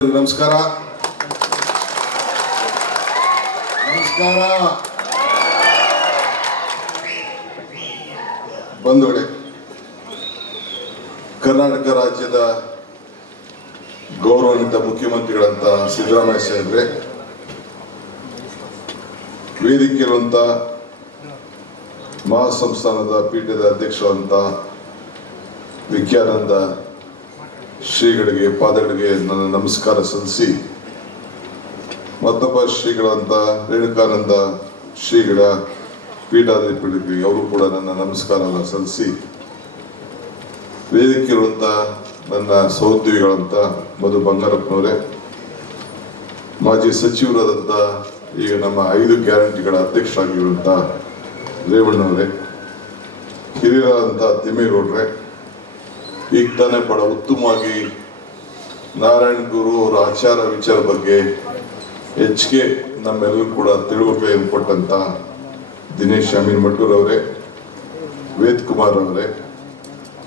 ನಮಸ್ಕಾರ. ನಮಸ್ಕಾರ. ಬಂಧುಗಳೇ, ಕರ್ನಾಟಕ ರಾಜ್ಯದ ಗೌರವಾನ್ವಿತ ಮುಖ್ಯಮಂತ್ರಿಗಳಂತ ಸಿದ್ದರಾಮಯ್ಯ ಸಾಹೇಬ್ರೆ ವೇದಿಕೆ ಇರುವಂತ ಮಹಾಸಂಸ್ಥಾನದ ಪೀಠದ ಅಧ್ಯಕ್ಷರಂತ ವಿಖ್ಯಾನಂದ ಶ್ರೀಗಳಿಗೆ, ಪಾದಗಳಿಗೆ ನನ್ನ ನಮಸ್ಕಾರ ಸಲ್ಲಿಸಿ ಮತ್ತೊಬ್ಬ ಶ್ರೀಗಳಂತ ರೇಣುಕಾನಂದ ಶ್ರೀಗಳ ಪೀಠಾಧಿಪತಿಗಳಿಗೆ ಅವರು ಕೂಡ ನನ್ನ ನಮಸ್ಕಾರ ಸಲ್ಲಿಸಿ ವೇದಿಕೆ ಇರುವಂತ ನನ್ನ ಸಹೋದ್ಯೋಗಿಗಳಂತ ಮಧು ಬಂಗಾರಪ್ಪನವರೇ, ಮಾಜಿ ಸಚಿವರಾದಂಥ ಈಗ ನಮ್ಮ ಐದು ಗ್ಯಾರಂಟಿಗಳ ಅಧ್ಯಕ್ಷರಾಗಿರುವಂಥ ರೇವಣ್ಣವರೇ ಹಿರಿಯರಾದಂಥ ತಿಮ್ಮೇಗೌಡ್ರೆ ಈಗ ತಾನೇ ಬಹಳ ಉತ್ತಮವಾಗಿ ನಾರಾಯಣ್ ಗುರು ಅವರ ಆಚಾರ ವಿಚಾರ ಬಗ್ಗೆ ಹೆಚ್ಚಿಗೆ ನಮ್ಮೆಲ್ಲರೂ ಕೂಡ ತಿಳುವಳಿಕೆಯನ್ನು ಕೊಟ್ಟಂತ ದಿನೇಶ್ ಅಮೀನ್ ಮಟ್ಟೂರ್ ಅವರೇ, ವೇದ್ ಕುಮಾರ್ ಅವರೇ,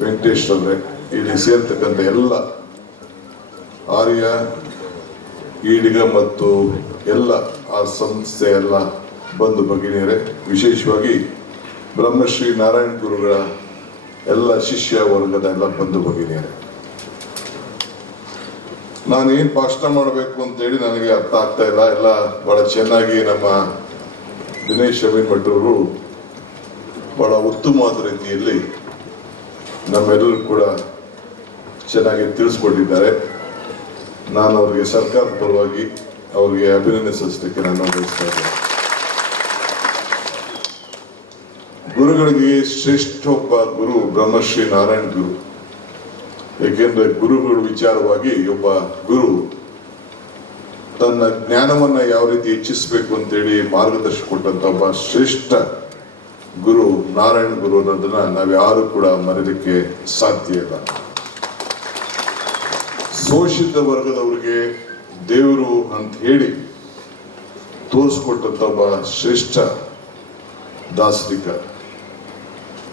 ವೆಂಕಟೇಶ್ ಅವರೇ, ಇಲ್ಲಿ ಸೇರ್ತಕ್ಕಂಥ ಎಲ್ಲ ಆರ್ಯ, ಈಡಿಗ ಮತ್ತು ಎಲ್ಲ ಆ ಸಂಸ್ಥೆ ಎಲ್ಲ ಬಂದು ಭಗಿನಿಯರೇ, ವಿಶೇಷವಾಗಿ ಬ್ರಹ್ಮಶ್ರೀ ನಾರಾಯಣ್ ಗುರುಗಳ ಎಲ್ಲ ಶಿಷ್ಯ ವರ್ಗದ ಎಲ್ಲ ಬಂದು ಭಗಿನಿಯರೇ ನಾನು ಏನು ಭಾಷಣ ಮಾಡಬೇಕು ಅಂತೇಳಿ ನನಗೆ ಅರ್ಥ ಆಗ್ತಾ ಇಲ್ಲ. ಎಲ್ಲ ಬಹಳ ಚೆನ್ನಾಗಿ ನಮ್ಮ ದಿನೇಶ್ ಅಮೀನ್ ಭಟ್ರವರು ಬಹಳ ಉತ್ತಮವಾದ ರೀತಿಯಲ್ಲಿ ನಮ್ಮೆಲ್ಲರೂ ಕೂಡ ಚೆನ್ನಾಗಿ ತಿಳಿಸ್ಕೊಟ್ಟಿದ್ದಾರೆ. ನಾನು ಅವರಿಗೆ ಸರ್ಕಾರದ ಪರವಾಗಿ ಅವರಿಗೆ ಅಭಿನಂದನೆ ಸಲ್ಲಿಸಲಿಕ್ಕೆ ನಾನು ಬಯಸ್ತಾ ಇದ್ದೇನೆ. ಗುರುಗಳಿಗೆ ಶ್ರೇಷ್ಠ ಒಬ್ಬ ಗುರು ಬ್ರಹ್ಮಶ್ರೀ ನಾರಾಯಣ್ ಗುರು. ಏಕೆಂದ್ರೆ ಗುರುಗಳ ವಿಚಾರವಾಗಿ ಒಬ್ಬ ಗುರು ತನ್ನ ಜ್ಞಾನವನ್ನು ಯಾವ ರೀತಿ ಹೆಚ್ಚಿಸಬೇಕು ಅಂತೇಳಿ ಮಾರ್ಗದರ್ಶನ ಕೊಟ್ಟಂತ ಒಬ್ಬ ಶ್ರೇಷ್ಠ ಗುರು, ನಾರಾಯಣ ಗುರು ಅನ್ನೋದನ್ನ ನಾವ್ಯಾರು ಕೂಡ ಮರೀಲಿಕ್ಕೆ ಸಾಧ್ಯ ಇಲ್ಲ. ಶೋಷಿತ ವರ್ಗದವರಿಗೆ ದೇವರು ಅಂತ ಹೇಳಿ ತೋರಿಸ್ಕೊಟ್ಟಂತ ಒಬ್ಬ ಶ್ರೇಷ್ಠ ದಾರ್ಶನಿಕ.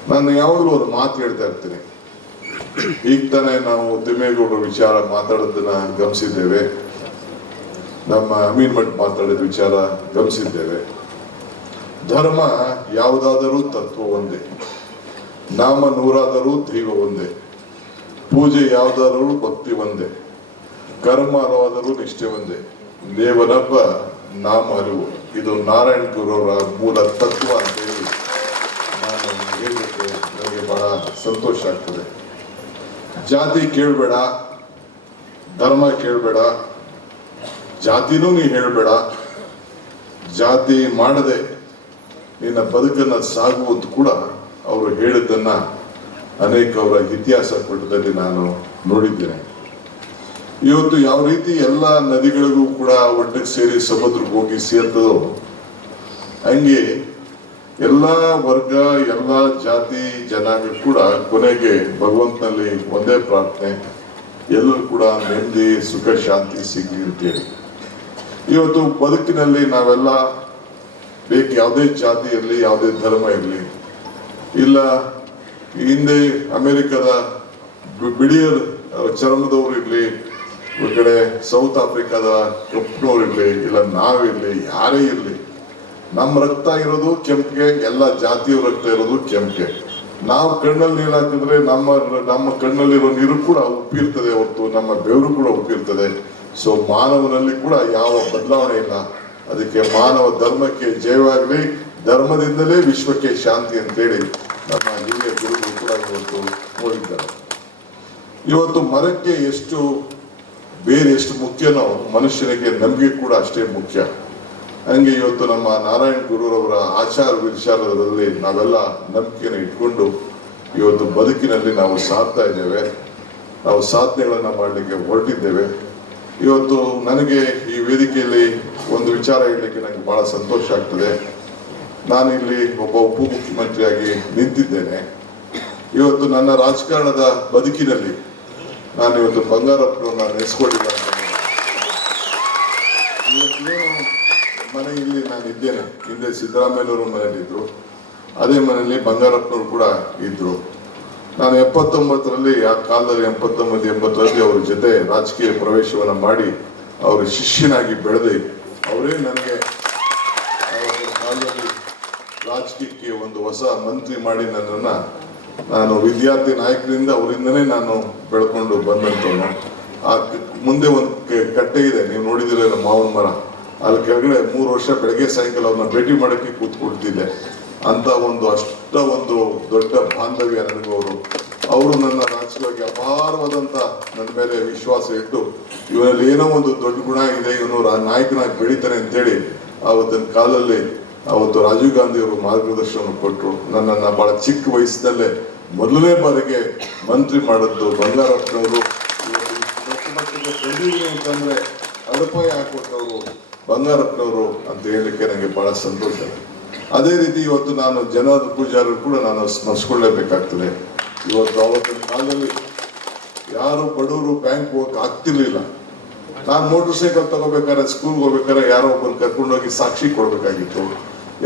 ನಾನು ಯಾವಾಗಲೂ ಒಂದು ಮಾತು ಹೇಳ್ತಾ ಇರ್ತೀನಿ. ಈಗ ತಾನೇ ನಾವು ತಿಮ್ಮೇಗೌಡರ ವಿಚಾರ ಮಾತಾಡೋದನ್ನ ಗಮನಿಸಿದ್ದೇವೆ. ನಮ್ಮ ಅಮೀನ್ ಮಠ್ ಮಾತಾಡಿದ ವಿಚಾರ ಗಮನಿಸಿದ್ದೇವೆ. ಧರ್ಮ ಯಾವುದಾದರೂ ತತ್ವ ಒಂದೇ. ನಾಮ ನೂರಾದರೂ ದೈವ ಒಂದೇ. ಪೂಜೆ ಯಾವುದಾದರೂ ಭಕ್ತಿ ಒಂದೇ. ಕರ್ಮ ಅಲವಾದರೂ ನಿಷ್ಠೆ ಒಂದೇ. ದೇವರಬ್ಬ ನಾಮ ಅರಿವು. ಇದು ನಾರಾಯಣ ಗುರುವರ ಮೂಲ ತತ್ವ ಅಂತ ಸಂತೋಷ ಆಗ್ತದೆ. ಜಾತಿ ಕೇಳಬೇಡ, ಧರ್ಮ ಕೇಳಬೇಡ, ಜಾತಿನೂ ನೀ ಹೇಳಬೇಡ, ಜಾತಿ ಮಾಡದೆ ನಿನ್ನ ಬದುಕನ್ನು ಸಾಗುವಂತ ಕೂಡ ಅವರು ಹೇಳಿದ್ದನ್ನ ಅನೇಕ ಅವರ ಇತಿಹಾಸ ಪುಟದಲ್ಲಿ ನಾನು ನೋಡಿದ್ದೇನೆ. ಇವತ್ತು ಯಾವ ರೀತಿ ಎಲ್ಲ ನದಿಗಳಿಗೂ ಕೂಡ ಒಟ್ಟಿಗೆ ಸೇರಿ ಸಮುದ್ರಕ್ಕೆ ಹೋಗಿ ಸೇರ್ತದೋ, ಹಂಗೆ ಎಲ್ಲ ವರ್ಗ, ಎಲ್ಲ ಜಾತಿ ಜನಾಂಗ ಕೂಡ ಕೊನೆಗೆ ಭಗವಂತನಲ್ಲಿ ಒಂದೇ ಪ್ರಾರ್ಥನೆ, ಎಲ್ಲರೂ ಕೂಡ ನೆಮ್ಮದಿ, ಸುಖ, ಶಾಂತಿ, ಸಿಗ್ಲಿ ಅಂತೇಳಿ ಇವತ್ತು ಬದುಕಿನಲ್ಲಿ ನಾವೆಲ್ಲ ಬೇಕು, ಯಾವುದೇ ಜಾತಿ ಇರಲಿ, ಯಾವುದೇ ಧರ್ಮ ಇರಲಿ, ಇಲ್ಲ ಹಿಂದೆ ಅಮೆರಿಕದ ಬಿಡಿಯರು ಬಿಳಿಯರ್ ಚರ್ಮದವ್ರು ಇರಲಿ ಈ ಕಡೆ ಸೌತ್ ಆಫ್ರಿಕಾದ ಕಪ್ಪನವ್ರು ಇರಲಿ, ಇಲ್ಲ ನಾವಿರಲಿ, ಯಾರೇ ಇರಲಿ ನಮ್ಮ ರಕ್ತ ಇರೋದು ಕೆಂಪಿಗೆ, ಎಲ್ಲ ಜಾತಿಯ ರಕ್ತ ಇರೋದು ಕೆಂಪಿಗೆ. ನಾವು ಕಣ್ಣಲ್ಲಿ ನೀರು ಹಾಕಿದ್ರೆ ನಮ್ಮ ನಮ್ಮ ಕಣ್ಣಲ್ಲಿರೋ ನೀರು ಕೂಡ ಉಪ್ಪಿರ್ತದೆ ಹೊರತು, ನಮ್ಮ ಬೆವರು ಕೂಡ ಉಪ್ಪಿರ್ತದೆ. ಸೊ ಮಾನವನಲ್ಲಿ ಕೂಡ ಯಾವ ಬದಲಾವಣೆ ಇಲ್ಲ. ಅದಕ್ಕೆ ಮಾನವ ಧರ್ಮಕ್ಕೆ ಜಯವಾಗಲಿ, ಧರ್ಮದಿಂದಲೇ ವಿಶ್ವಕ್ಕೆ ಶಾಂತಿ ಅಂತೇಳಿ ನಮ್ಮ ಹಿರಿಯ ಗುರುಗಳು ಕೂಡ ಇವತ್ತು ಹೋಗಿದ್ದಾರೆ ಇವತ್ತು ಮರಕ್ಕೆ ಎಷ್ಟು, ಬೇರೆ ಎಷ್ಟು ಮುಖ್ಯನೋ ಮನುಷ್ಯನಿಗೆ ನಂಬಿಕೆ ಕೂಡ ಅಷ್ಟೇ ಮುಖ್ಯ. ಹಂಗೆ ಇವತ್ತು ನಮ್ಮ ನಾರಾಯಣ ಗುರುರವರ ಆಚಾರ ವಿಚಾರದಲ್ಲಿ ನಾವೆಲ್ಲ ನಂಬಿಕೆನ ಇಟ್ಕೊಂಡು ಇವತ್ತು ಬದುಕಿನಲ್ಲಿ ನಾವು ಸಾಧ್ತಾ ಇದ್ದೇವೆ. ನಾವು ಸಾಧನೆಗಳನ್ನ ಮಾಡಲಿಕ್ಕೆ ಹೊರಟಿದ್ದೇವೆ. ಇವತ್ತು ನನಗೆ ಈ ವೇದಿಕೆಯಲ್ಲಿ ಒಂದು ವಿಚಾರ ಹೇಳಲಿಕ್ಕೆ ನನಗೆ ಬಹಳ ಸಂತೋಷ ಆಗ್ತದೆ. ನಾನು ಇಲ್ಲಿ ಒಬ್ಬ ಉಪಮುಖ್ಯಮಂತ್ರಿಯಾಗಿ ನಿಂತಿದ್ದೇನೆ. ಇವತ್ತು ನನ್ನ ರಾಜಕಾರಣದ ಬದುಕಿನಲ್ಲಿ ನಾನು ಇವತ್ತು ಬಂಗಾರಪ್ಪನ ನೆನೆಸ್ಕೊಂಡಿಲ್ಲ ಅಂತ ಇವತ್ತೇನು ಮನೆ ಇಲ್ಲಿ ನಾನು ಇದ್ದೇನೆ. ಹಿಂದೆ ಸಿದ್ದರಾಮಯ್ಯವರು ಮನೇಲಿದ್ದರು ಅದೇ ಮನೆಯಲ್ಲಿ ಬಂಗಾರಪ್ಪನವರು ಕೂಡ ಇದ್ದರು. ನಾನು ಎಪ್ಪತ್ತೊಂಬತ್ತರಲ್ಲಿ, ಆ ಕಾಲದಲ್ಲಿ ಎಂಬತ್ತೊಂಬತ್ತು ಎಂಬತ್ತರಲ್ಲಿ ಅವ್ರ ಜೊತೆ ರಾಜಕೀಯ ಪ್ರವೇಶವನ್ನು ಮಾಡಿ ಅವರ ಶಿಷ್ಯನಾಗಿ ಬೆಳೆದೆ. ಅವರೇ ನನಗೆ ಕಾಲದಲ್ಲಿ ರಾಜಕೀಯಕ್ಕೆ ಒಂದು ಹೊಸ ಮಂತ್ರಿ ಮಾಡಿ ನನ್ನನ್ನು ನಾನು ವಿದ್ಯಾರ್ಥಿ ನಾಯಕರಿಂದ ಅವರಿಂದನೇ ನಾನು ಬೆಳ್ಕೊಂಡು ಬಂದಂತವನು ಆ ಮುಂದೆ ಒಂದು ಕಟ್ಟೆ ಇದೆ. ನೀವು ನೋಡಿದಿರ ಮಾವನ ಮರ. ಅಲ್ಲಿ ಕೆಳಗಡೆ ಮೂರು ವರ್ಷ ಬೆಳಗ್ಗೆ ಸಾಯಂಕಾಲ ಅವ್ರನ್ನ ಭೇಟಿ ಮಾಡೋಕ್ಕೆ ಕೂತ್ಕೊಳ್ತಿದ್ದೆ. ಅಂತ ಒಂದು ಅಷ್ಟ ಒಂದು ದೊಡ್ಡ ಬಾಂಧವ್ಯ ನನಗೂ ಅವರು. ನನ್ನ ರಾಜಕೀಯವಾಗಿ ಅಪಾರವಾದಂತ ನನ್ನ ಮೇಲೆ ವಿಶ್ವಾಸ ಇಟ್ಟು ಇವನಲ್ಲಿ ಏನೋ ಒಂದು ದೊಡ್ಡ ಗುಣ ಇದೆ, ಇವನು ನಾಯಕನಾಗಿ ಬೆಳಿತಾನೆ ಅಂತೇಳಿ ಆವತ್ತಿನ ಕಾಲದಲ್ಲಿ ಅವತ್ತು ರಾಜೀವ್ ಗಾಂಧಿ ಅವರು ಮಾರ್ಗದರ್ಶನ ಕೊಟ್ಟರು. ನನ್ನನ್ನು ಬಹಳ ಚಿಕ್ಕ ವಯಸ್ಸಿನಲ್ಲೇ ಮೊದಲನೇ ಬಾರಿಗೆ ಮಂತ್ರಿ ಮಾಡಿದ್ದು ಬಂಗಾರಪ್ಪನವರು. ಅಂತಂದ್ರೆ ಅಡಪಾಯ ಹಾಕೊಟ್ಟವರು. ಬಂಗಾರಪ್ಪನವರು ಅಂತ ಹೇಳಲಿಕ್ಕೆ ನನಗೆ ಬಹಳ ಸಂತೋಷ. ಅದೇ ರೀತಿ ಇವತ್ತು ನಾನು ಜನರ ಪೂಜಾರರು ಕೂಡ ನಾನು ಸ್ಮರಿಸ್ಕೊಳ್ಳೇಬೇಕಾಗ್ತದೆ. ಇವತ್ತು ಆವತ್ತಿನ ಕಾಲದಲ್ಲಿ ಯಾರು ಬಡವರು ಬ್ಯಾಂಕ್ ಹೋಗಕ್ಕೆ ಆಗ್ತಿರ್ಲಿಲ್ಲ. ನಾನು ಮೋಟರ್ ಸೈಕಲ್ ತಗೋಬೇಕಾದ್ರೆ ಸ್ಕೂಲ್ಗೆ ಹೋಗ್ಬೇಕಾದ್ರೆ ಯಾರೋ ಒಬ್ಬರು ಕರ್ಕೊಂಡೋಗಿ ಸಾಕ್ಷಿ ಕೊಡಬೇಕಾಗಿತ್ತು.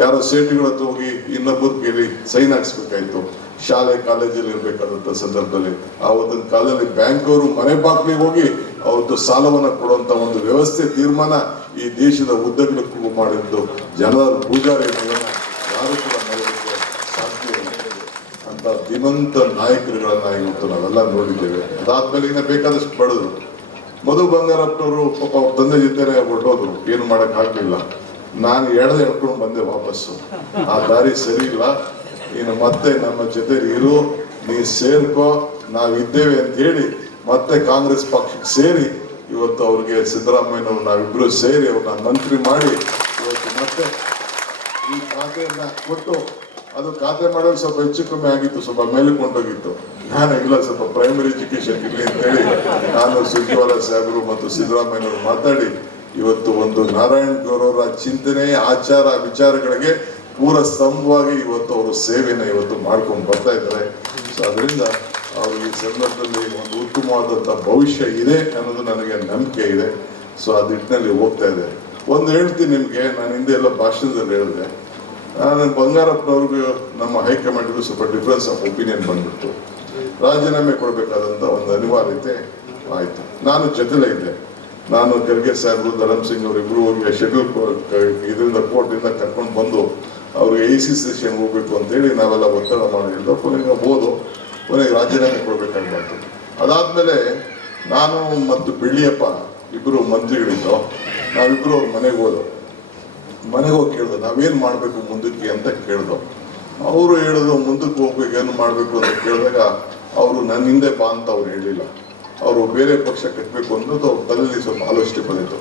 ಯಾರೋ ಸೇಟುಗಳ ಹೋಗಿ ಇನ್ನೊಬ್ಬರು ಕೇಳಿ ಸೈನ್ ಹಾಕ್ಸ್ಬೇಕಾಯ್ತು. ಶಾಲೆ ಕಾಲೇಜಲ್ಲಿ ಇರಬೇಕಾದಂಥ ಸಂದರ್ಭದಲ್ಲಿ ಆವತ್ತಿನ ಕಾಲದಲ್ಲಿ ಬ್ಯಾಂಕ್ ಅವರು ಮನೆ ಬಾಗಿಲಿಗೆ ಹೋಗಿ ಅವತ್ತು ಸಾಲವನ್ನು ಕೊಡುವಂತ ಒಂದು ವ್ಯವಸ್ಥೆ, ತೀರ್ಮಾನ ಈ ದೇಶದ ಉದ್ದಗಲಕ್ಕೂ ಮಾಡಿದ್ದು ಜನರ ಪೂಜಾರಿ ಯಾರು ಕೂಡ ಮರೆಯಲಿಕ್ಕೆ ಸಾಧ್ಯವಿಲ್ಲ ಅಂತ ಧೀಮಂತ ನಾಯಕರುಗಳನ್ನ ಇವತ್ತು ನಾವೆಲ್ಲ ನೋಡಿದ್ದೇವೆ. ಅದಾದ್ಮೇಲೆ ಇನ್ನ ಬೇಕಾದಷ್ಟು ಬಡದ್ರು. ಮಧು ಬಂಗಾರಪ್ಪನವರು ಪಾಪ ಅವ್ರ ತಂದೆ ಜೊತೆನೆ ಹೊರಟೋದ್ರು. ಏನು ಮಾಡಕ್ ಆಗ್ಲಿಲ್ಲ. ನಾನು ಎಳೆದ ಎಳ್ಕೊಂಡು ಬಂದೆ ವಾಪಸ್ಸು. ಆ ದಾರಿ ಸರಿ ಇಲ್ಲ. ಇನ್ನು ಮತ್ತೆ ನಮ್ಮ ಜೊತೆ ಇರು. ನೀ ಸೇರ್ಕೋ. ನಾವಿದ್ದೇವೆ ಅಂತ ಹೇಳಿ ಮತ್ತೆ ಕಾಂಗ್ರೆಸ್ ಪಕ್ಷಕ್ಕೆ ಸೇರಿ ಇವತ್ತು ಅವ್ರಿಗೆ ಸಿದ್ದರಾಮಯ್ಯನವ್ರು ನಾವಿಬ್ಬರು ಸೇರಿ ಅವ್ರನ್ನ ಮಂತ್ರಿ ಮಾಡಿ ಇವತ್ತು ಮತ್ತೆ ಈ ಖಾತೆಯನ್ನ ಕೊಟ್ಟು ಅದು ಖಾತೆ ಮಾಡೋದು ಸ್ವಲ್ಪ ಹೆಚ್ಚು ಕಮ್ಮಿ ಆಗಿತ್ತು, ಸ್ವಲ್ಪ ಮೇಲೆ ಕೊಂಡೋಗಿತ್ತು. ನಾನು ಇಲ್ಲ, ಸ್ವಲ್ಪ ಪ್ರೈಮರಿ ಎಜುಕೇಶನ್ ಇರಲಿ ಅಂತ ಹೇಳಿ ನಾನು ಸುರ್ಜೇವಾಲ ಸಾಹೇಬರು ಮತ್ತು ಸಿದ್ದರಾಮಯ್ಯನವರು ಮಾತಾಡಿ, ಇವತ್ತು ಒಂದು ನಾರಾಯಣ್ ಗೌರವರ ಚಿಂತನೆ, ಆಚಾರ, ವಿಚಾರಗಳಿಗೆ ಪೂರ ಸ್ತಂಭವಾಗಿ ಇವತ್ತು ಅವರು ಸೇವೆಯನ್ನು ಇವತ್ತು ಮಾಡ್ಕೊಂಡು ಬರ್ತಾ ಇದ್ದಾರೆ. ಸೊ ಅದರಿಂದ ಅವರು ಈ ಸಂದರ್ಭದಲ್ಲಿ ಒಂದು ಉತ್ತಮವಾದಂಥ ಭವಿಷ್ಯ ಇದೆ ಅನ್ನೋದು ನನಗೆ ನಂಬಿಕೆ ಇದೆ. ಸೊ ಆ ನಿಟ್ಟಿನಲ್ಲಿ ಹೋಗ್ತಾ ಇದೆ. ಒಂದು ಹೇಳ್ತೀನಿ ನಿಮಗೆ, ನಾನು ಹಿಂದೆ ಎಲ್ಲ ಭಾಷಣದಲ್ಲಿ ಹೇಳಿದೆ. ನಾನು ಬಂಗಾರಪ್ಪನವ್ರಿಗೂ ನಮ್ಮ ಹೈಕಮಾಂಡ್ಗೂ ಸ್ವಲ್ಪ ಡಿಫ್ರೆನ್ಸ್ ಆಫ್ ಒಪಿನಿಯನ್ ಬಂದ್ಬಿಟ್ಟು ರಾಜೀನಾಮೆ ಕೊಡಬೇಕಾದಂತ ಒಂದು ಅನಿವಾರ್ಯತೆ ಆಯಿತು. ನಾನು ಜೊತೆಲೇ ಇದ್ದೆ. ನಾನು ಖರ್ಗೆ ಸಾಹೇಬರು ಧರಮ್ ಸಿಂಗ್ ಅವರು ಇಬ್ರು ಹೋಗಿ ಶೆಡ್ಯೂಲ್ ಇದರಿಂದ ಕೋರ್ಟಿಂದ ಕರ್ಕೊಂಡು ಬಂದು ಅವ್ರಿಗೆ ಎ ಸಿ ಸೆಷನ್ ಹೋಗ್ಬೇಕು ಅಂತೇಳಿ ನಾವೆಲ್ಲ ಒತ್ತಡ ಮಾಡಿದ್ದು ಕೊನೆಗೆ ಹೋದು ಕೊನೆಗೆ ರಾಜೀನಾಮೆ ಕೊಡ್ಬೇಕಾಗಿ ಅದಾದಮೇಲೆ ನಾನು ಮತ್ತು ಬೆಳ್ಳಿಯಪ್ಪ ಇಬ್ಬರು ಮಂತ್ರಿಗಳಿದ್ದು ನಾವಿಬ್ಬರು ಅವ್ರ ಮನೆಗೆ ಹೋದೋ, ಮನೆಗೆ ಹೋಗಿ ಕೇಳ್ದೆ, ನಾವೇನು ಮಾಡಬೇಕು ಮುಂದಕ್ಕೆ ಅಂತ ಕೇಳ್ದೋ, ಅವರು ಹೇಳಿದ್ರು ಮುಂದಕ್ಕೆ ಹೋಗ್ಬೇಕು, ಏನು ಮಾಡಬೇಕು ಅಂತ ಕೇಳಿದಾಗ ಅವರು ನನ್ನ ಹಿಂದೆ ಬಾ ಅಂತ ಅವ್ರು ಹೇಳಿಲ್ಲ. ಅವರು ಬೇರೆ ಪಕ್ಷ ಕಟ್ಟಬೇಕು ಅನ್ನೋದು ಅವ್ರ ತಲೆಯಲ್ಲಿ ಸ್ವಲ್ಪ ಆಲೋಚನೆ ಬಂದಿತ್ತು.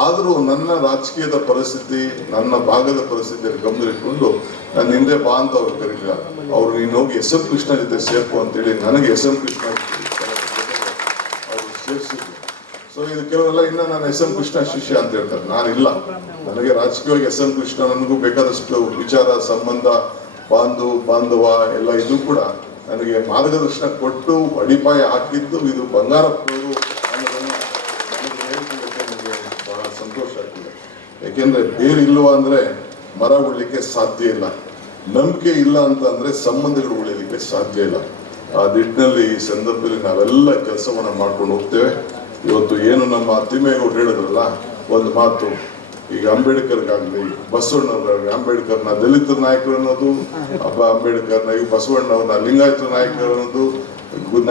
ಆದರೂ ನನ್ನ ರಾಜಕೀಯದ ಪರಿಸ್ಥಿತಿ, ನನ್ನ ಭಾಗದ ಪರಿಸ್ಥಿತಿಯಲ್ಲಿ ಗಮನ ಇಟ್ಕೊಂಡು ನನ್ನ ಹಿಂದೆ ಬಾ ಅಂತ ಅವ್ರು ಕರೀಲಿಲ್ಲ. ಅವ್ರು ನೀನು ಹೋಗಿ ಎಸ್ ಎಂ ಕೃಷ್ಣ ಜೊತೆ ಸೇರ್ಪು ಅಂತೇಳಿ ನನಗೆ ಎಸ್ ಎಂ ಕೃಷ್ಣ ಅವರು ಸೇರಿಸಿದ್ರು. ಸೊ ಇದು ಕೆಲವೆಲ್ಲ ಇನ್ನ ನಾನು ಎಸ್ ಎಂ ಕೃಷ್ಣ ಶಿಷ್ಯ ಅಂತ ಹೇಳ್ತಾರೆ. ನಾನಿಲ್ಲ. ನನಗೆ ರಾಜಕೀಯವಾಗಿ ಎಸ್ ಎಂ ಕೃಷ್ಣ ನನಗೂ ಬೇಕಾದಷ್ಟು ವಿಚಾರ, ಸಂಬಂಧ, ಬಾಂಧು, ಬಾಂಧವ ಎಲ್ಲ ಇದು ಕೂಡ ನನಗೆ ಮಾರ್ಗದರ್ಶನ ಕೊಟ್ಟು ಅಡಿಪಾಯ ಹಾಕಿದ್ದು ಇದು ಬಂಗಾರಪ್ಪನವರು ಅನ್ನೋದನ್ನ ನನಗೆ ಹೇಳ್ಕೊಳ್ಳೋಕೆ ನನಗೆ ಬಹಳ ಸಂತೋಷ ಆಗ್ತಿದೆ ಯಾಕೆಂದ್ರೆ ಬೇರೆ ಇಲ್ಲವ ಅಂದ್ರೆ ಮರ ಉಳ್ಲಿಕ್ಕೆ ಸಾಧ್ಯ ಇಲ್ಲ. ನಂಬಿಕೆ ಇಲ್ಲ ಅಂತ ಅಂದ್ರೆ ಸಂಬಂಧಗಳು ಉಳಿಲಿಕ್ಕೆ ಸಾಧ್ಯ ಇಲ್ಲ. ಆ ನಿಟ್ಟಿನಲ್ಲಿ ಈ ಸಂದರ್ಭದಲ್ಲಿ ನಾವೆಲ್ಲ ಕೆಲಸವನ್ನ ಮಾಡ್ಕೊಂಡು ಹೋಗ್ತೇವೆ. ಇವತ್ತು ಏನು ನಮ್ಮ ತಿಮ್ಮೇಗೌಡರು ಹೇಳಿದ್ರಲ್ಲ, ಒಂದು ಮಾತು, ಈಗ ಅಂಬೇಡ್ಕರ್ಗಾಗ್ಲಿ ಬಸವಣ್ಣವ್ರಾಗ್ಲಿ ಅಂಬೇಡ್ಕರ್ನ ದಲಿತ ನಾಯಕರು ಅನ್ನೋದು, ಅಬ್ಬ ಅಂಬೇಡ್ಕರ್ನ, ಈ ಬಸವಣ್ಣವ್ರನ್ನ ಲಿಂಗಾಯತ ನಾಯಕರು ಅನ್ನೋದು,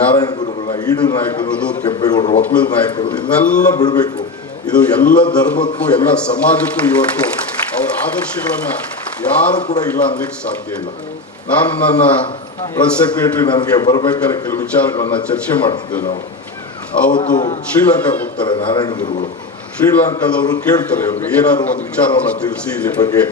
ನಾರಾಯಣ ಗುರುಗಳನ್ನ ಈಡು ನಾಯಕರು ಅನ್ನೋದು, ಕೆಂಪೇಗೌಡರು ಒಕ್ಕಲಿಗ ನಾಯಕರು ಇದನ್ನೆಲ್ಲ ಬಿಡಬೇಕು. ಇದು ಎಲ್ಲ ಧರ್ಮಕ್ಕೂ, ಎಲ್ಲ ಸಮಾಜಕ್ಕೂ ಇವತ್ತು ಅವರ ಆದರ್ಶಗಳನ್ನ ಯಾರು ಕೂಡ ಇಲ್ಲ ಅನ್ಲಿಕ್ಕೆ ಸಾಧ್ಯ ಇಲ್ಲ. ನಾನು ನನ್ನ ಪ್ರೆಸ್ ಸೆಕ್ರೆಟರಿ ನನಗೆ ಬರ್ಬೇಕಾದ್ರೆ ಕೆಲವು ವಿಚಾರಗಳನ್ನ ಚರ್ಚೆ ಮಾಡ್ತಿದ್ದೆ ನಾವು. ಅವತ್ತು ಶ್ರೀಲಂಕಾಗೆ ಹೋಗ್ತಾರೆ ನಾರಾಯಣ ಗುರುಗಳು. ಶ್ರೀಲಂಕಾದವರು ಕೇಳ್ತಾರೆ ಅವ್ರಿಗೆ ಏನಾದ್ರು ಒಂದು ವಿಚಾರವನ್ನ ತಿಳಿಸಿ, ಇದ್ರ ಬಗ್ಗೆ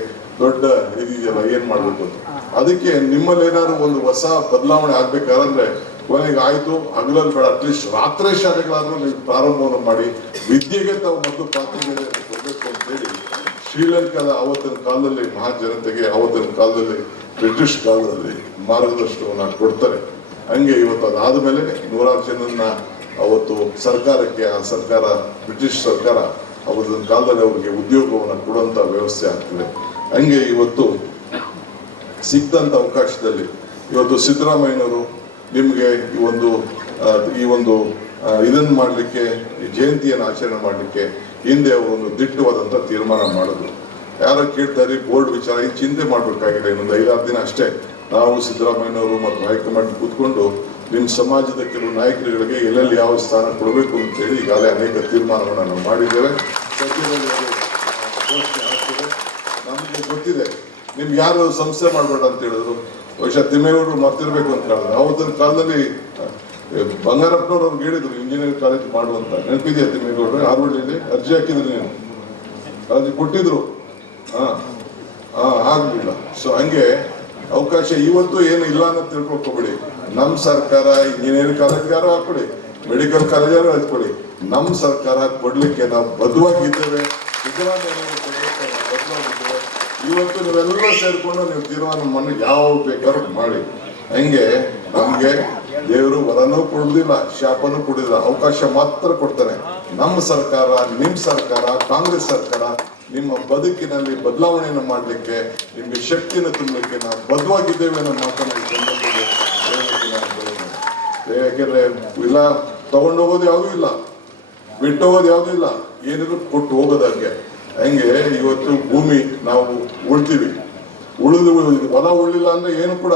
ದೊಡ್ಡ ಇದೆಯಲ್ಲ ಏನ್ ಮಾಡ್ಬೇಕು ಅಂತ. ಅದಕ್ಕೆ ನಿಮ್ಮಲ್ಲಿ ಏನಾದ್ರು ಒಂದು ಹೊಸ ಬದಲಾವಣೆ ಆಗ್ಬೇಕಾದ್ರೆ ಕೊನೆಗೆ ಆಯ್ತು ಹಗಲಲ್ಲಿ ಬೇಡ ಅಟ್ಲೀಸ್ಟ್ ರಾತ್ರಿ ಶಾಲೆಗಳಾದ್ರೂ ನೀವು ಪ್ರಾರಂಭವನ್ನು ಮಾಡಿ, ವಿದ್ಯೆಗೆ ತಾವು ಮತ್ತು ಪ್ರಾತಿನಿಧ್ಯ ಕೊಡಬೇಕು ಅಂತ ಹೇಳಿ, ಶ್ರೀಲಂಕಾದ ಅವತ್ತಿನ ಕಾಲದಲ್ಲಿ ಮಹಾಜನತೆಗೆ, ಅವತ್ತಿನ ಕಾಲದಲ್ಲಿ ಬ್ರಿಟಿಷ್ ಕಾಲದಲ್ಲಿ ಮಾರ್ಗದರ್ಶನವನ್ನು ಕೊಡ್ತಾರೆ. ಹಂಗೆ ಇವತ್ತು ಅದಾದ ಮೇಲೆ ನೂರಾರು ಜನನ್ನ ಅವತ್ತು ಸರ್ಕಾರಕ್ಕೆ, ಆ ಸರ್ಕಾರ, ಬ್ರಿಟಿಷ್ ಸರ್ಕಾರ, ಅವತ್ತಿನ ಕಾಲದಲ್ಲಿ ಅವರಿಗೆ ಉದ್ಯೋಗವನ್ನು ಕೊಡುವಂತ ವ್ಯವಸ್ಥೆ ಆಗ್ತದೆ. ಹಂಗೆ ಇವತ್ತು ಸಿಕ್ಕಂತ ಅವಕಾಶದಲ್ಲಿ, ಇವತ್ತು ಸಿದ್ದರಾಮಯ್ಯನವರು ನಿಮಗೆ ಈ ಒಂದು ಈ ಒಂದು ಇದನ್ನು ಮಾಡಲಿಕ್ಕೆ, ಈ ಜಯಂತಿಯನ್ನು ಆಚರಣೆ ಮಾಡಲಿಕ್ಕೆ ಹಿಂದೆ ಅವರು ಒಂದು ದಿಟ್ಟವಾದಂಥ ತೀರ್ಮಾನ ಮಾಡಿದ್ರು. ಯಾರೋ ಕೇಳ್ತಾರೆ, ಬೋರ್ಡ್ ವಿಚಾರ ಈ ಚಿಂತೆ ಮಾಡಬೇಕಾಗಿದೆ, ಇನ್ನೊಂದು ಐದಾರು ದಿನ ಅಷ್ಟೇ. ನಾವು ಸಿದ್ದರಾಮಯ್ಯನವರು ಮತ್ತು ಹೈಕಮಾಂಡ್ ಕೂತ್ಕೊಂಡು ನಿಮ್ಮ ಸಮಾಜದ ಕೆಲವು ನಾಯಕರುಗಳಿಗೆ ಎಲ್ಲೆಲ್ಲಿ ಯಾವ ಸ್ಥಾನ ಕೊಡಬೇಕು ಅಂತೇಳಿ ಈಗಾಗಲೇ ಅನೇಕ ತೀರ್ಮಾನವನ್ನು ನಾವು ಮಾಡಿದ್ದೇವೆ. ನಮಗೆ ಗೊತ್ತಿದೆ, ನಿಮ್ಗೆ ಯಾರು ಸಂಸ್ಥೆ ಮಾಡಬೇಡ ಅಂತ ಹೇಳಿದ್ರು? ಬಹುಶಃ ತಿಮ್ಮೇಗೌಡರು ಮರ್ತಿರ್ಬೇಕು ಅಂತ ಹೇಳಿದ್ರು. ಅವತ್ತಿನ ಕಾಲದಲ್ಲಿ ಬಂಗಾರಪ್ಪನವ್ರು ಅವ್ರಿಗೆ ಹೇಳಿದ್ರು ಇಂಜಿನಿಯರಿಂಗ್ ಕಾಲೇಜ್ ಮಾಡುವಂತ. ನೆನಪಿದೆಯಾ ತಿಮ್ಮೇಗೌಡರು? ಹಾರ್ವರ್ಡಲ್ಲಿ ಅರ್ಜಿ ಹಾಕಿದ್ರು ನೀನು ಅರ್ಜಿ ಕೊಟ್ಟಿದ್ರು. ಹಾ ಹಾ, ಆಗ್ಲಿಲ್ಲ. ಸೊ ಹಂಗೆ ಅವಕಾಶ ಇವತ್ತು ಏನು ಇಲ್ಲ ಅಂತ ತಿಳ್ಕೊಳ್ಕೊಬೇಡಿ. ನಮ್ಮ ಸರ್ಕಾರ ಇಂಜಿನಿಯರಿಂಗ್ ಕಾಲೇಜ್ಗಾರು ಹಾಕೊಡಿ ಮೆಡಿಕಲ್ ಕಾಲೇಜಾರು ಹಾಕೊಡಿ ನಮ್ಮ ಸರ್ಕಾರ ಕೊಡ್ಲಿಕ್ಕೆ ನಾವು ಬದ್ಧವಾಗಿದ್ದೇವೆ. ನಾವು ಬದ್ಧವಾಗಿದ್ದೇವೆ. ಇವತ್ತು ನೀವೆಲ್ಲ ಸೇರ್ಕೊಂಡು ನೀವು ತೀರ್ಮಾನ ಮಾಡಿ ಯಾವ ಬೇಕಾದ್ರೂ ಮಾಡಿ. ಹಂಗೆ ನಮ್ಗೆ ದೇವರು ವರನೂ ಕೊಡುದಿಲ್ಲ, ಶಾಪನೂ ಕೊಡಲಿಲ್ಲ ಅವಕಾಶ ಮಾತ್ರ ಕೊಡ್ತಾನೆ ನಮ್ಮ ಸರ್ಕಾರ, ನಿಮ್ ಸರ್ಕಾರ, ಕಾಂಗ್ರೆಸ್ ಸರ್ಕಾರ ನಿಮ್ಮ ಬದುಕಿನಲ್ಲಿ ಬದಲಾವಣೆಯನ್ನು ಮಾಡಲಿಕ್ಕೆ, ನಿಮಗೆ ಶಕ್ತಿಯನ್ನು ತುಂಬಲಿಕ್ಕೆ ನಾವು ಬದ್ಧವಾಗಿದ್ದೇವೆ ಅನ್ನೋ ಮಾತನ್ನ. ಯಾಕೆಂದ್ರೆ ಇಲ್ಲ, ತಗೊಂಡು ಹೋಗೋದು ಯಾವುದೂ ಇಲ್ಲ ಬಿಟ್ಟೋಗೋದು ಯಾವುದೂ ಇಲ್ಲ. ಏನಿದ್ರು ಕೊಟ್ಟು ಹೋಗೋದಂಗೆ ಹಂಗೆ ಇವತ್ತು ಭೂಮಿ ನಾವು ಉಳ್ತೀವಿ. ಉಳಿದು ಹೊಲ ಉಳಿಲ್ಲ ಅಂದ್ರೆ ಏನು ಕೂಡ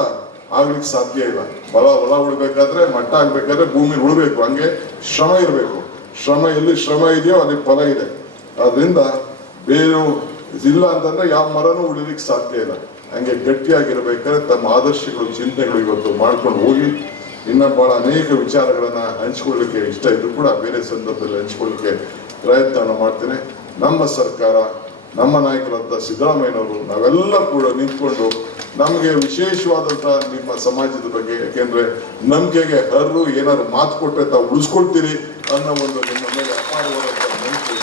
ಆಗ್ಲಿಕ್ಕೆ ಸಾಧ್ಯ ಇಲ್ಲ. ಹೊಲ ಹೊಲ ಉಳ್ಬೇಕಾದ್ರೆ ಮಟ್ಟ ಆಗ್ಬೇಕಾದ್ರೆ ಭೂಮಿ ಉಳ್ಬೇಕು. ಹಂಗೆ ಶ್ರಮ ಇರಬೇಕು. ಶ್ರಮ ಎಲ್ಲಿ ಶ್ರಮ ಇದೆಯೋ ಅಲ್ಲಿ ಫಲ ಇದೆ. ಅದರಿಂದ ಬೇರೆ ಇಲ್ಲ ಅಂತಂದ್ರೆ ಯಾವ ಮರನೂ ಉಳಿಲಿಕ್ಕೆ ಸಾಧ್ಯ ಇಲ್ಲ. ಹಂಗೆ ಗಟ್ಟಿಯಾಗಿರ್ಬೇಕಾದ್ರೆ ತಮ್ಮ ಆದರ್ಶಗಳು ಚಿಂತನೆಗಳು ಇವತ್ತು ಮಾಡ್ಕೊಂಡು ಹೋಗಿ ಇನ್ನ ಬಹಳ ಅನೇಕ ವಿಚಾರಗಳನ್ನ ಹಂಚ್ಕೊಳ್ಳಿಕ್ಕೆ ಇಷ್ಟ ಇದ್ರು ಕೂಡ ಬೇರೆ ಸಂದರ್ಭದಲ್ಲಿ ಹಂಚ್ಕೊಳ್ಳಿಕ್ಕೆ ಪ್ರಯತ್ನ ಮಾಡ್ತೇನೆ. ನಮ್ಮ ಸರ್ಕಾರ, ನಮ್ಮ ನಾಯಕರಂತ ಸಿದ್ದರಾಮಯ್ಯನವರು ನಾವೆಲ್ಲ ಕೂಡ ನಿಂತ್ಕೊಂಡು ನಮಗೆ ವಿಶೇಷವಾದಂತಹ ನಿಮ್ಮ ಸಮಾಜದ ಬಗ್ಗೆ, ಯಾಕೆಂದ್ರೆ ನಂಬಿಕೆಗೆ ಹರ್ರು ಏನಾದ್ರು ಮಾತು ಕೊಟ್ಟರೆ ತಾವು ಉಳಿಸ್ಕೊಳ್ತೀರಿ ಅನ್ನೋ ಒಂದು ನಿಮ್ಮ ಮೇಲೆ ಅಪಾರವಾದಂತ ನಂಬಿಕೆ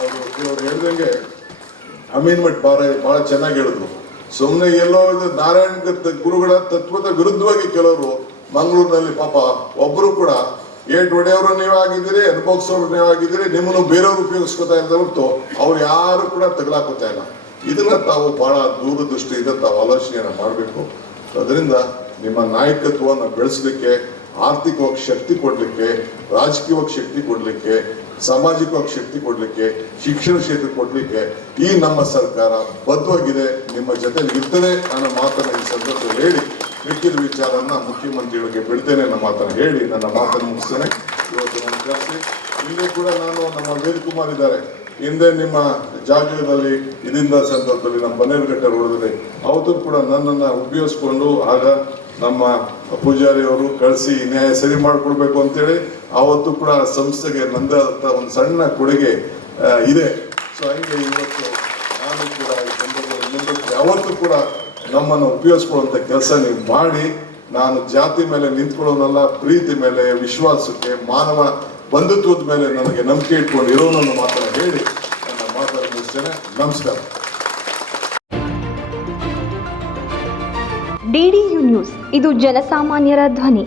ಅವರು ಕೆಲವರು ಹೇಳ್ದಂಗೆ ಅಮೀನ್ ಬಾರ ಬಹಳ ಚೆನ್ನಾಗಿ ಹೇಳಿದ್ರು. ಸುಮ್ಮನೆ ಎಲ್ಲೋ ನಾರಾಯಣ ಗುರುಗಳ ತತ್ವದ ವಿರುದ್ಧವಾಗಿ ಕೆಲವರು ಮಂಗಳೂರಿನಲ್ಲಿ ಪಾಪ ಒಬ್ಬರು ಕೂಡ ಏಟ್ ಹೊಡೆಯವರು ನೀವೇ ಆಗಿದ್ದೀರಿ ಅನುಭವಿಸೋರು ನೀವು ಆಗಿದ್ದೀರಿ ನಿಮ್ಮನ್ನು ಬೇರೆಯವರು ಉಪಯೋಗಿಸ್ಕೊತಾ ಇರ್ತಾರೆ ಹೊರತು ಅವ್ರು ಯಾರು ಕೂಡ ತಗಲಾಕೋತಾ ಇಲ್ಲ. ಇದನ್ನ ತಾವು ಬಹಳ ದೂರದೃಷ್ಟಿಯಿಂದ ತಾವು ಆಲೋಚನೆಯನ್ನು ಮಾಡಬೇಕು. ಅದರಿಂದ ನಿಮ್ಮ ನಾಯಕತ್ವವನ್ನು ಬೆಳೆಸಲಿಕ್ಕೆ, ಆರ್ಥಿಕವಾಗಿ ಶಕ್ತಿ ಕೊಡಲಿಕ್ಕೆ, ರಾಜಕೀಯವಾಗಿ ಶಕ್ತಿ ಕೊಡಲಿಕ್ಕೆ, ಸಾಮಾಜಿಕವಾಗಿ ಶಕ್ತಿ ಕೊಡಲಿಕ್ಕೆ, ಶಿಕ್ಷಣ ಕ್ಷೇತ್ರ ಕೊಡಲಿಕ್ಕೆ ಈ ನಮ್ಮ ಸರ್ಕಾರ ಬದ್ಧವಾಗಿದೆ. ನಿಮ್ಮ ಜೊತೆ ಇರ್ತದೆ ಅನ್ನೋ ಮಾತನ್ನು ಈ ಸಂದರ್ಭದಲ್ಲಿ ಹೇಳಿ ಮಿಕ್ಕಿದ ವಿಚಾರನ ಮುಖ್ಯಮಂತ್ರಿಗಳಿಗೆ ಬಿಡ್ತೇನೆ ನಮ್ಮ ಮಾತನ್ನು ಹೇಳಿ, ನನ್ನ ಮಾತನ್ನು ಮುಗಿಸ್ತೇನೆ. ಇವತ್ತು ನನ್ನ ಜಾಸ್ತಿ ಇಲ್ಲಿ ಕೂಡ ನಾನು ನಮ್ಮ ವೇದ್ ಕುಮಾರ್ ಇದ್ದಾರೆ. ಹಿಂದೆ ನಿಮ್ಮ ಜಾಗದಲ್ಲಿ ಇದರಿಂದ ಸಂದರ್ಭದಲ್ಲಿ ನಮ್ಮ ಬನ್ನೇರುಘಟ್ಟ ರೋಡದಲ್ಲಿ ಅವತ್ತು ಕೂಡ ನನ್ನನ್ನು ಉಪಯೋಗಿಸ್ಕೊಂಡು ಆಗ ನಮ್ಮ ಪೂಜಾರಿ ಅವರು ಕಳಿಸಿ ನ್ಯಾಯ ಸರಿ ಮಾಡಿಕೊಡ್ಬೇಕು ಅಂತೇಳಿ ಆವತ್ತು ಕೂಡ ಸಂಸ್ಥೆಗೆ ನಂದಾದಂಥ ಒಂದು ಸಣ್ಣ ಕೊಡುಗೆ ಇದೆ. ಸೊ ಹಂಗೆ ಇವತ್ತು ನಾನು ಕೂಡ ಈ ಸಂದರ್ಭದಲ್ಲಿ ಯಾವತ್ತೂ ಕೂಡ ನಮ್ಮನ್ನು ಉಪಯೋಗಿಸ್ಕೊಳ್ಳುವಂಥ ಕೆಲಸ ನೀವು ಮಾಡಿ. ನಾನು ಜಾತಿ ಮೇಲೆ ನಿಂತ್ಕೊಳ್ಳೋನಲ್ಲ, ಪ್ರೀತಿ ಮೇಲೆ, ವಿಶ್ವಾಸಕ್ಕೆ, ಮಾನವ ಬಂಧುತ್ವದ ಮೇಲೆ ನನಗೆ ನಂಬಿಕೆ ಇಟ್ಕೊಂಡು ಇರೋನನ್ನು ಮಾತ್ರ ಹೇಳಿ ನನ್ನ ಮಾತನ್ನು ಮುಗಿಸ್ತೇನೆ. ನಮಸ್ಕಾರ. ಡಿಡಿಯು ನ್ಯೂಸ್, ಇದು ಜನಸಾಮಾನ್ಯರ ಧ್ವನಿ.